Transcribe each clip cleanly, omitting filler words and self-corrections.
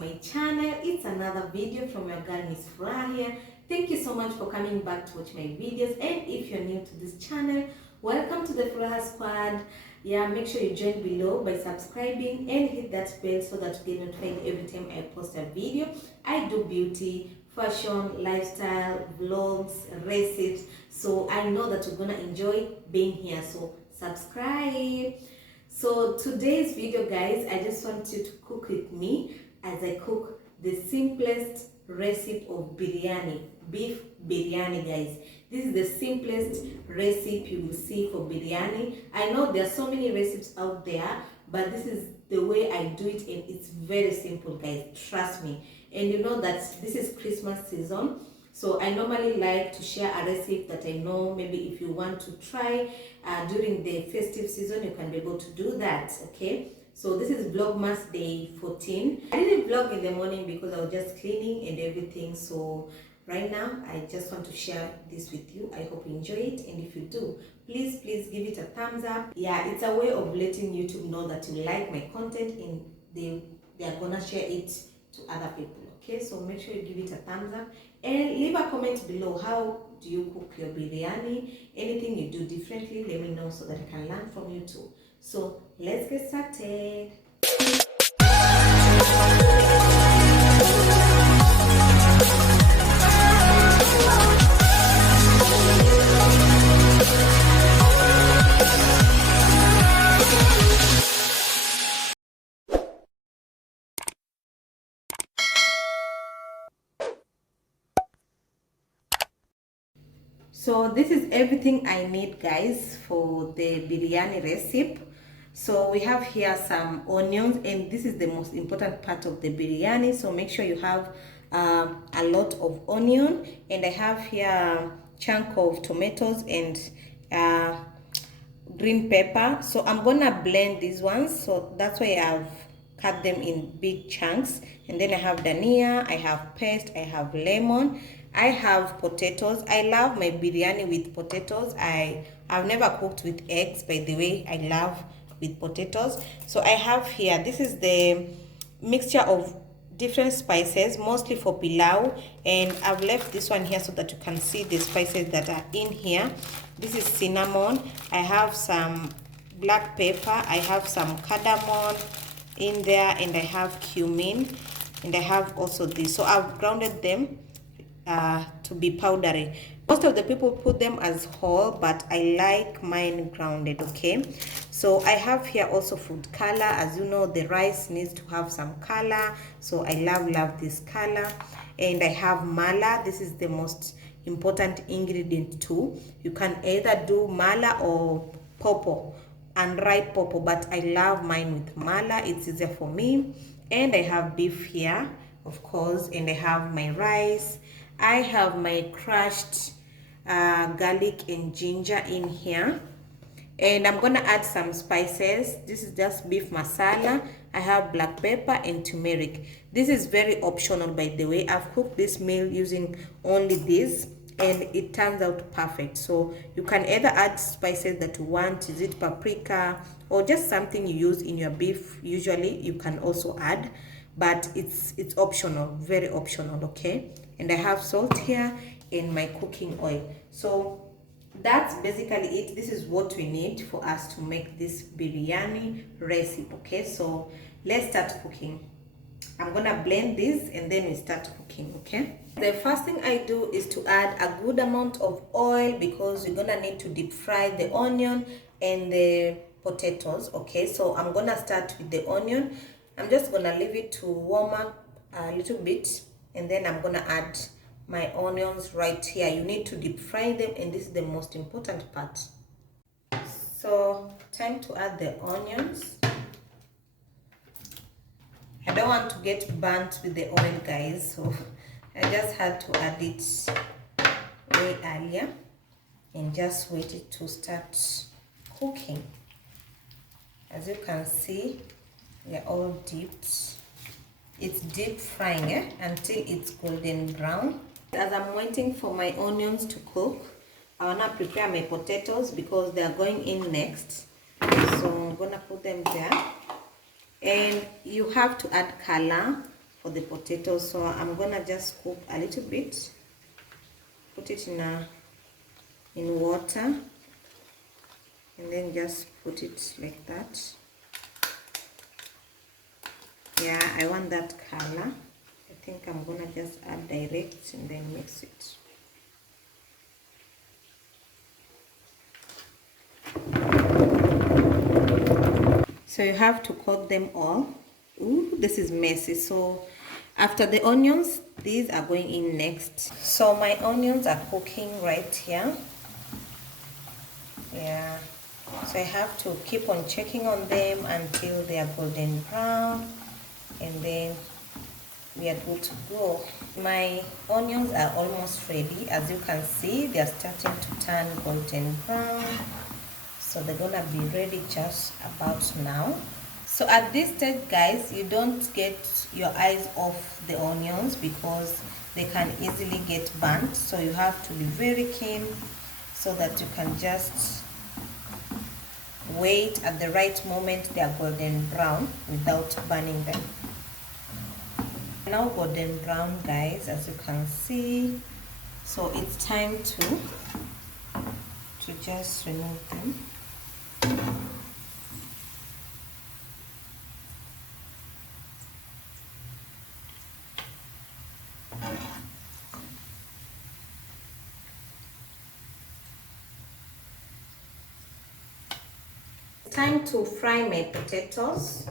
my channel. It's another video from your girl Miss Furaha here. Thank you so much for coming back to watch my videos, and if you're new to this channel, welcome to the Furaha squad. Yeah, make sure you join below by subscribing and hit that bell so that you get notified every time I post a video. I do beauty, fashion, lifestyle, vlogs, recipes, so I know that you're gonna enjoy being here, so subscribe. So today's video, guys, I just want you to cook with me as I cook the simplest recipe of biryani, beef biryani, guys. This is the simplest recipe you will see for biryani. I know there are so many recipes out there, but this is the way I do it, and it's very simple, guys, trust me. And you know that this is Christmas season, so I normally like to share a recipe that I know maybe if you want to try during the festive season, you can be able to do that, okay? So this is Vlogmas day 14. I didn't vlog in the morning because I was just cleaning and everything. So right now, I just want to share this with you. I hope you enjoy it. And if you do, please give it a thumbs up. Yeah, it's a way of letting YouTube know that you like my content, and they are gonna share it to other people. Okay, so make sure you give it a thumbs up and leave a comment below. How do you cook your biryani? Anything you do differently, let me know so that I can learn from you too. So let's get started. So this is everything I need, guys, for the biryani recipe. So we have here some onions, and this is the most important part of the biryani, so make sure you have a lot of onion. And I have here a chunk of tomatoes and green pepper. So I'm gonna blend these ones, so that's why I've cut them in big chunks. And then I have dhania, I have paste, I have lemon, I have potatoes. I love my biryani with potatoes. I've never cooked with eggs, by the way. I love with potatoes. So I have here, this is the mixture of different spices, mostly for pilau, and I've left this one here so that you can see the spices that are in here. This is cinnamon, I have some black pepper, I have some cardamom in there, and I have cumin, and I have also this. So I've grounded them to be powdery. Most of the people put them as whole, but I like mine grounded, okay? So I have here also food color. As you know, the rice needs to have some color, so I love this color. And I have mala. This is the most important ingredient too. You can either do mala or popo, and ripe popo, but I love mine with mala. It's easier for me. And I have beef here, of course, and I have my rice. I have my crushed garlic and ginger in here, and I'm gonna add some spices. This is just beef masala. I have black pepper and turmeric. This is very optional, by the way. I've cooked this meal using only this, and it turns out perfect. So you can either add spices that you want, is it paprika or just something you use in your beef. Usually you can also add, but it's optional, very optional, okay? And I have salt here and my cooking oil. So that's basically it. This is what we need for us to make this biryani recipe, okay? So let's start cooking. I'm gonna blend this and then we start cooking, okay? The first thing I do is to add a good amount of oil, because you're gonna need to deep fry the onion and the potatoes, okay? So I'm gonna start with the onion. I'm just gonna leave it to warm up a little bit, and then I'm gonna add my onions right here. You need to deep fry them, and this is the most important part. So time to add the onions. I don't want to get burnt with the oil, guys, so I just had to add it way earlier and just wait it to start cooking. As you can see, they're all dipped. It's deep frying until it's golden brown. As I'm waiting for my onions to cook, I want to prepare my potatoes because they are going in next. So I'm gonna put them there. And you have to add color for the potatoes. So I'm gonna just cook a little bit, put it in water, and then just put it like that. Yeah, I want that color. I think I'm gonna just add direct and then mix it. So you have to coat them all. Ooh, this is messy. So after the onions, these are going in next. So my onions are cooking right here. Yeah, so I have to keep on checking on them until they are golden brown, and then we are good to go. My onions are almost ready. As you can see, they are starting to turn golden brown, so they're gonna be ready just about now. So at this stage, guys, you don't get your eyes off the onions because they can easily get burnt, so you have to be very keen so that you can just wait at the right moment they are golden brown without burning them. Now golden brown, guys, as you can see. So it's time to just remove them. Time to fry my potatoes.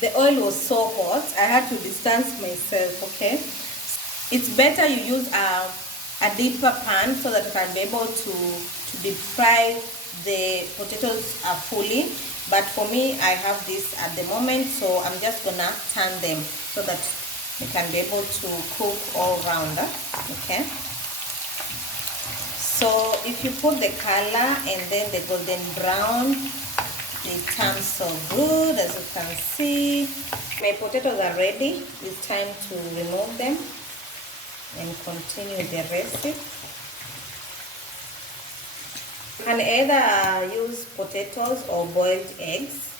The oil was so hot, I had to distance myself, okay? It's better you use a deeper pan so that you can be able to deep fry the potatoes fully. But for me, I have this at the moment, so I'm just gonna turn them so that you can be able to cook all round, okay? So if you put the color and then the golden brown, they turn so good, as you can see. My potatoes are ready. It's time to remove them and continue the recipe. You can either use potatoes or boiled eggs.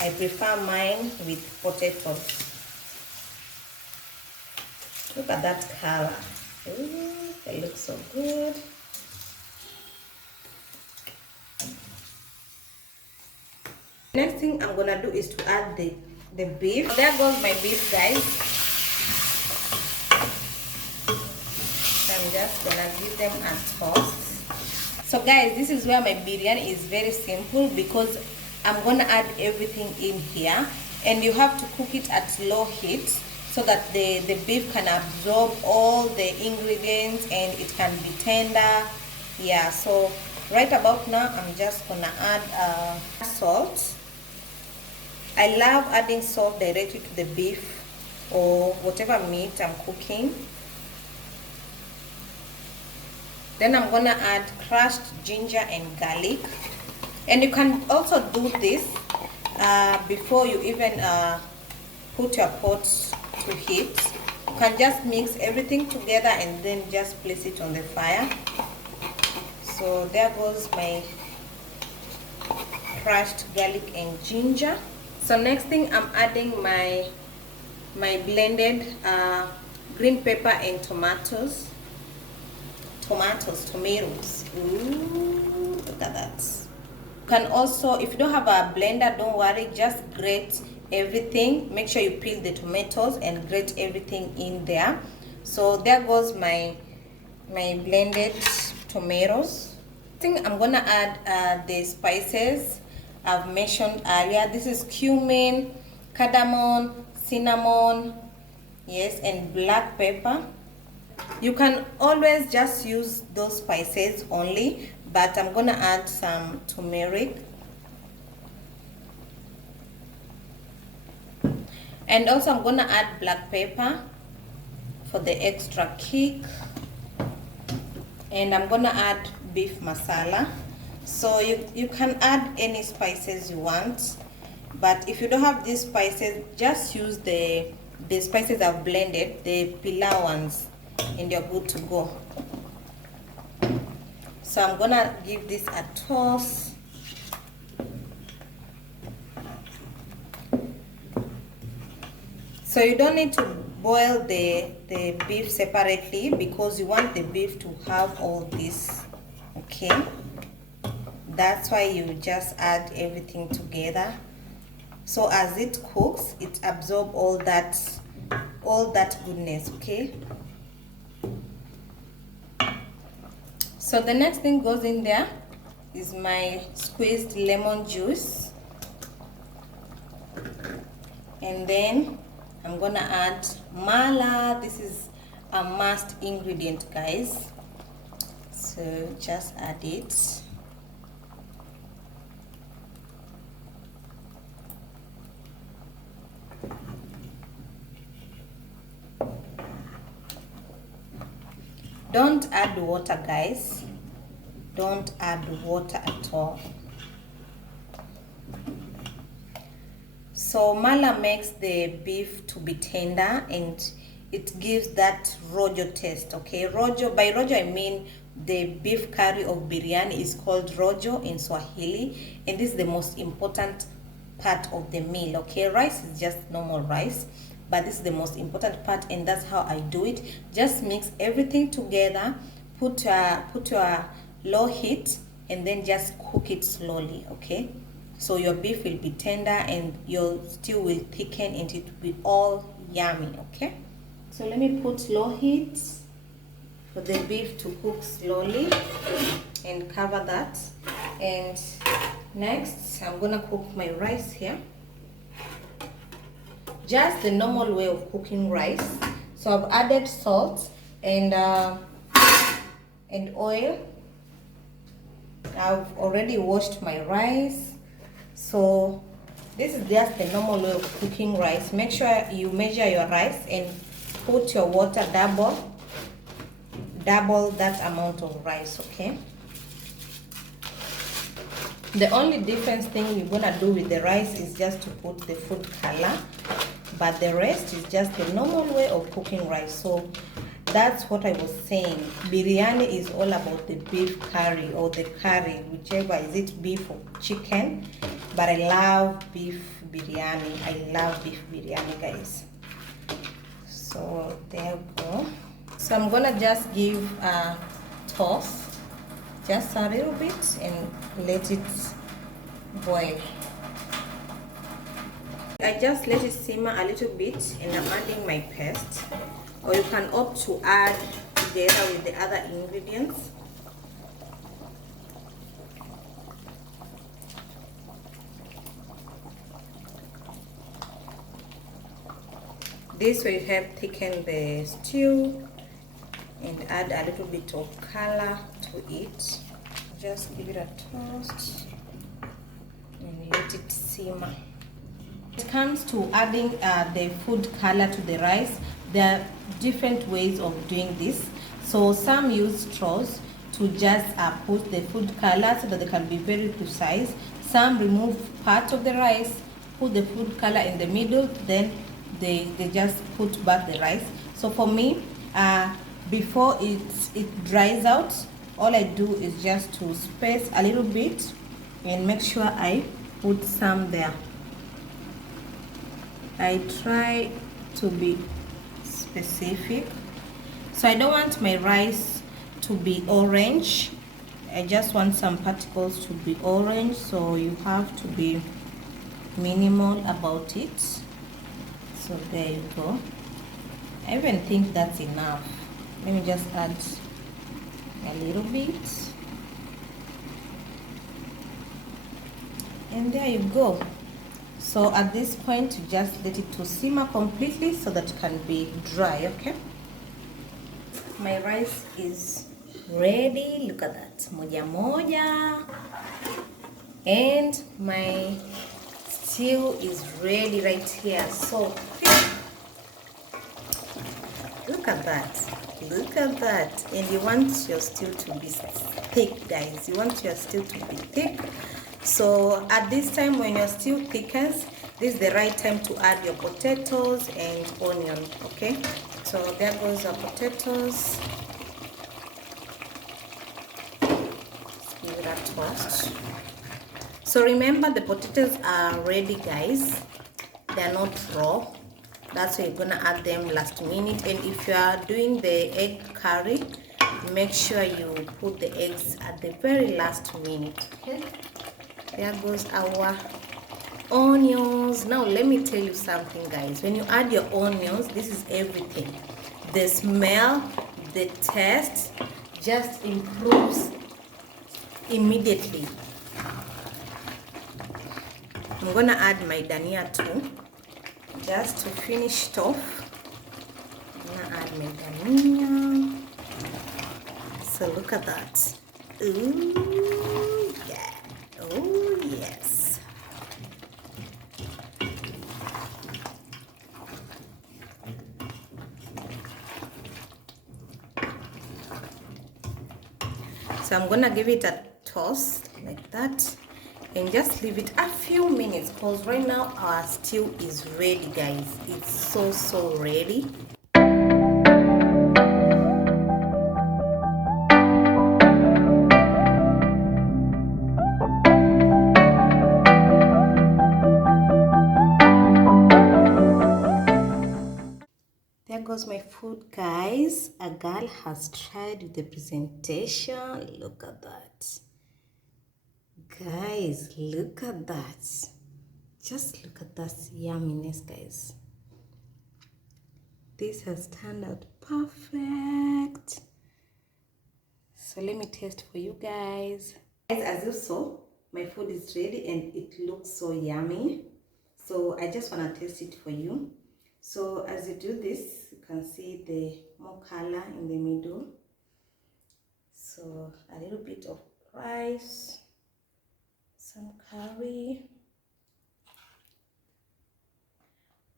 I prefer mine with potatoes. Look at that color. Ooh, they look so good. Next thing I'm gonna do is to add the beef. There goes my beef, guys. So I'm just gonna give them a toss. So guys, this is where my biryani is very simple because I'm gonna add everything in here, and you have to cook it at low heat so that the beef can absorb all the ingredients and it can be tender. Yeah, so right about now I'm just gonna add salt. I love adding salt directly to the beef or whatever meat I'm cooking. Then I'm gonna add crushed ginger and garlic, and you can also do this before you even put your pot to heat. You can just mix everything together and then just place it on the fire. So there goes my crushed garlic and ginger. So next thing, I'm adding my blended green pepper and tomatoes. Ooh, look at that. You can also, if you don't have a blender, don't worry, just grate everything. Make sure you peel the tomatoes and grate everything in there. So there goes my blended tomatoes. I think I'm gonna add the spices I've mentioned earlier. This is cumin, cardamom, cinnamon, yes, and black pepper. You can always just use those spices only, but I'm gonna add some turmeric. And also I'm gonna add black pepper for the extra kick. And I'm gonna add beef masala. So you can add any spices you want, but if you don't have these spices, just use the spices I've blended, the pilau ones, and you're good to go. So I'm gonna give this a toss. So you don't need to boil the beef separately because you want the beef to have all this, okay? That's why you just add everything together. So as it cooks, it absorbs all that goodness, okay? So the next thing goes in there is my squeezed lemon juice. And then I'm gonna add mala. This is a must ingredient, guys. So just add it. Don't add water, guys. Don't add water at all. So mala makes the beef to be tender and it gives that rojo taste, okay? Rojo, by rojo I mean the beef curry of biryani is called rojo in Swahili, and this is the most important part of the meal, okay? Rice is just normal rice, but this is the most important part, and that's how I do it. Just mix everything together, put your low heat, and then just cook it slowly, okay? So your beef will be tender and your stew will thicken and it will be all yummy, okay? So let me put low heat for the beef to cook slowly and cover that. And next, I'm gonna cook my rice here. Just the normal way of cooking rice. So I've added salt and oil. I've already washed my rice. So this is just the normal way of cooking rice. Make sure you measure your rice and put your water double that amount of rice, okay? The only difference thing you're gonna do with the rice is just to put the food color, but the rest is just the normal way of cooking rice. So that's what I was saying. Biryani is all about the beef curry or the curry, whichever, is it beef or chicken? But I love beef biryani. I love beef biryani, guys. So there we go. So I'm gonna just give a toss, just a little bit, and let it boil. I just let it simmer a little bit, and I'm adding my paste, or you can opt to add together with the other ingredients. This will help thicken the stew and add a little bit of color to it. Just give it a toast and let it simmer. When it comes to adding the food color to the rice, there are different ways of doing this. So some use straws to just put the food color so that they can be very precise. Some remove part of the rice, put the food color in the middle, then they just put back the rice. So for me, before it dries out, all I do is just to space a little bit and make sure I put some there. I try to be specific. So I don't want my rice to be orange. I just want some particles to be orange, so you have to be minimal about it. So there you go. I even think that's enough. Let me just add a little bit. And there you go. So at this point, you just let it to simmer completely so that it can be dry, okay? My rice is ready. Look at that. Moja moja. And my stew is ready right here. So look at that. Look at that. And you want your stew to be thick, guys. You want your stew to be thick. So at this time, when your stew thickens, this is the right time to add your potatoes and onion, okay? So there goes our potatoes. Let's give it a toast. So remember, the potatoes are ready, guys. They're not raw. That's why you're gonna add them last minute. And if you are doing the egg curry, make sure you put the eggs at the very last minute. Okay, there goes our onions. Now let me tell you something, guys. When you add your onions, this is everything. The smell, the taste just improves immediately. I'm gonna add my dania too, just to finish it off. I'm gonna add my dania. So look at that. Ooh, yeah. Oh, yes. So I'm gonna give it a toss like that and just leave it a few minutes, because right now our stew is ready, guys. It's so ready. There goes my food, guys. A girl has tried with the presentation. Look at that. Guys, look at that. Just look at that yumminess, guys. This has turned out perfect. So let me taste for you guys. Guys, as you saw, my food is ready and it looks so yummy. So I just want to taste it for you. So as you do this, you can see the more color in the middle. So a little bit of rice, some curry.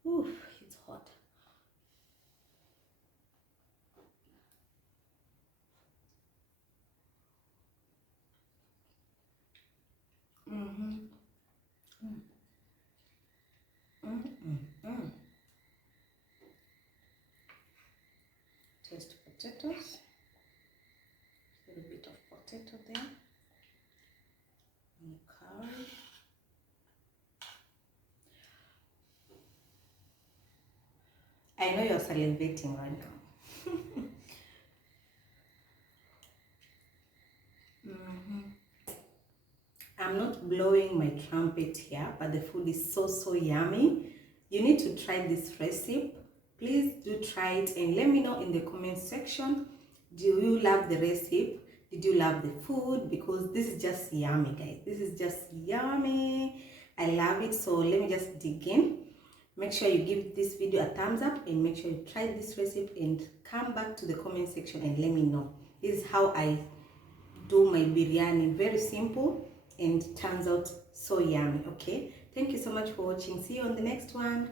Ooh, it's hot. Taste potatoes. A little bit of potato there. And curry. I know you're salivating right now. I'm not blowing my trumpet here, but the food is so yummy. You need to try this recipe. Please do try it and let me know in the comment section. Do you love the recipe? Did you love the food? Because this is just yummy, guys. This is just yummy. I love it. So let me just dig in. Make sure you give this video a thumbs up and make sure you try this recipe and come back to the comment section and let me know. This is how I do my biryani. Very simple and turns out so yummy. Okay, thank you so much for watching. See you on the next one.